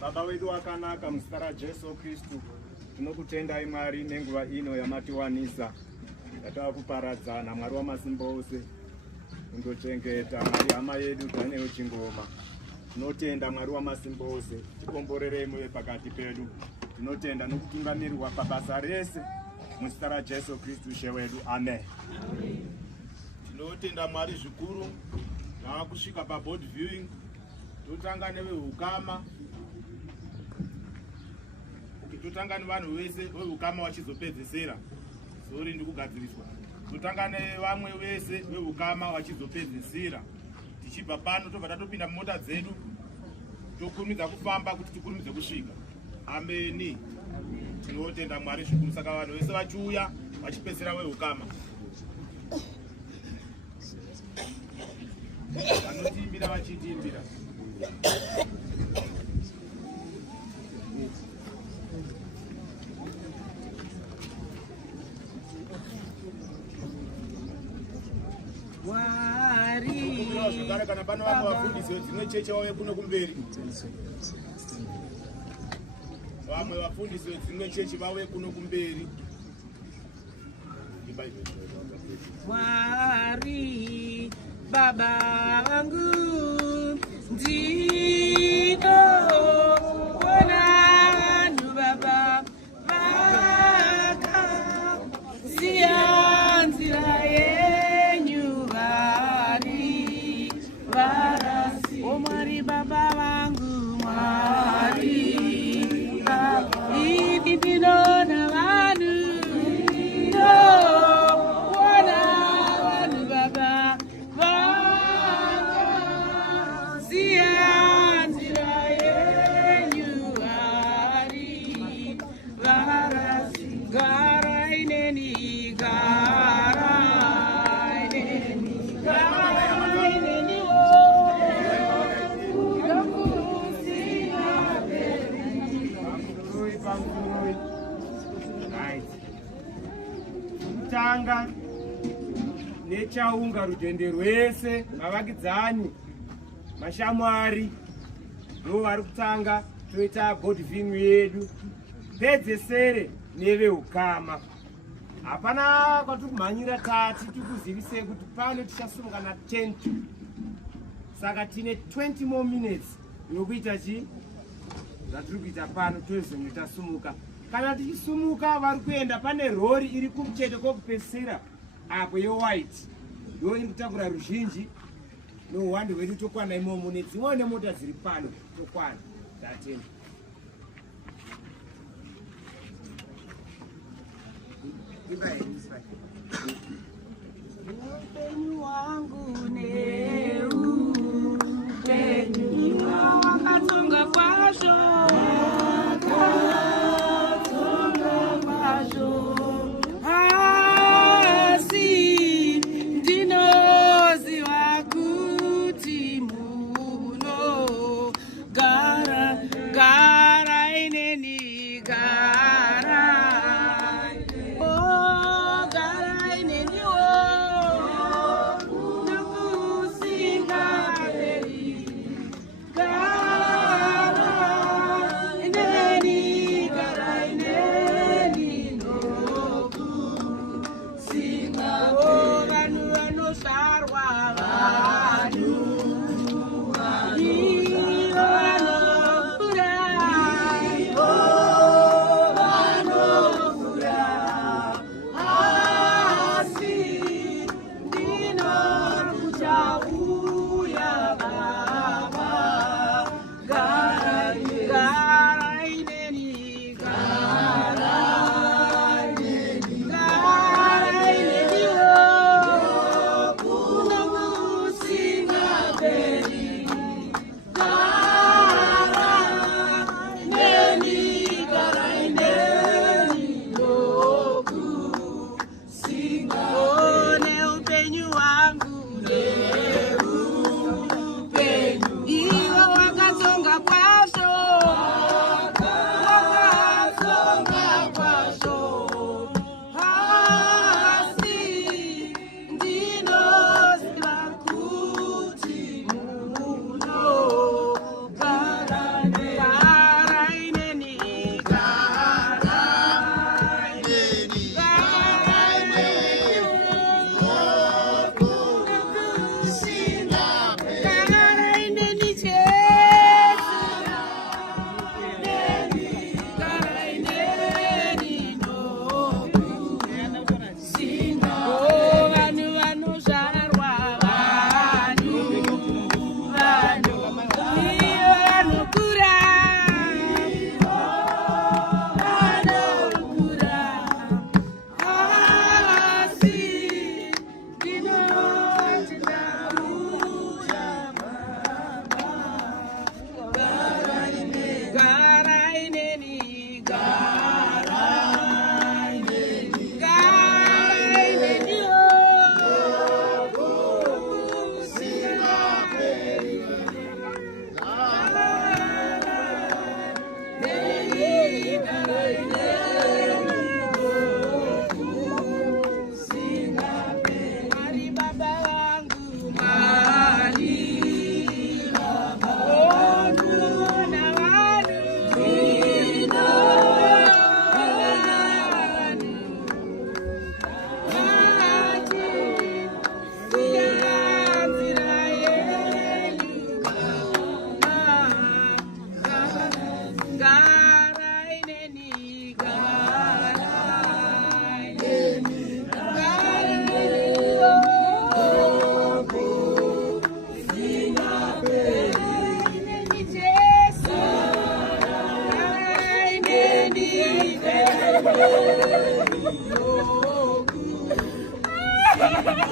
Baba wedu wakanaka, muzita raJesu Kristu, tinokutendai Mwari nenguva ino yamatiwanisa yatava kuparadzana. Mwari wamasimba ose, kundochengeta Mwari hama yedu Daniel Chingoma. Tinotenda Mwari wamasimba ose, tikomborerei muve pakati pedu. Tinotenda nokutungamirirwa pabasa rese muzita raJesu Kristu She wedu. Amen. Tinotenda Mwari zvikuru vava kusvika paboard viewing. Totanga nevehukama, totanga nevanhu vese vehukama vachizopedzesera. Sori ndikugadziriswa. Totanga nevamwe vese vehukama vachizopedzesera. Tichibva pano tobva tatopinda mumota dzedu tokurumidza kufamba kuti tikurumidze kusvika. Ameni. Tinotenda Mwari zvikuru. Saka vanhu vese vachiuya vachipedzera vehukama, vanotiimbira vachitiimbira. Zvakare kana pano vamwe vafundisi vedzimwe chechi vauye kuno kumberi, vamwe vafundisi vedzimwe chechi vauye kuno kumberi. Mwari Baba wangu ndinoona vanhu Baba vakasiya nzira yenyu vari varasi. O Mwari Baba wangu, Mwari ini ndinoona vanhu tanga nechaunga rudende rwese, mavakidzani, mashamwari ndo vari kutanga toita board viewing yedu. Pedzesere nevehukama. Hapana kwatiri kumhanyira tati tikuzivise kuti pano tichasumuka na 10. Saka tine 20 more minutes yokuita chi zvatiri kuita pano, toizonge tasumuka. Kana tichisumuka vari kuenda pane rori iri kumucheto kwokupedzisira apo yewhite, ndo iri kutakura ruzhinji. Nouhwande hwedu tokwana imomo nedzimwe nemota dziri pano tokwana tatenda. Upenyu wangu neupenyu wakatonga kwazvo, asi ndinoziva kuti munogara ineni, gara ineniwo nokusingaperi, gara Yeah.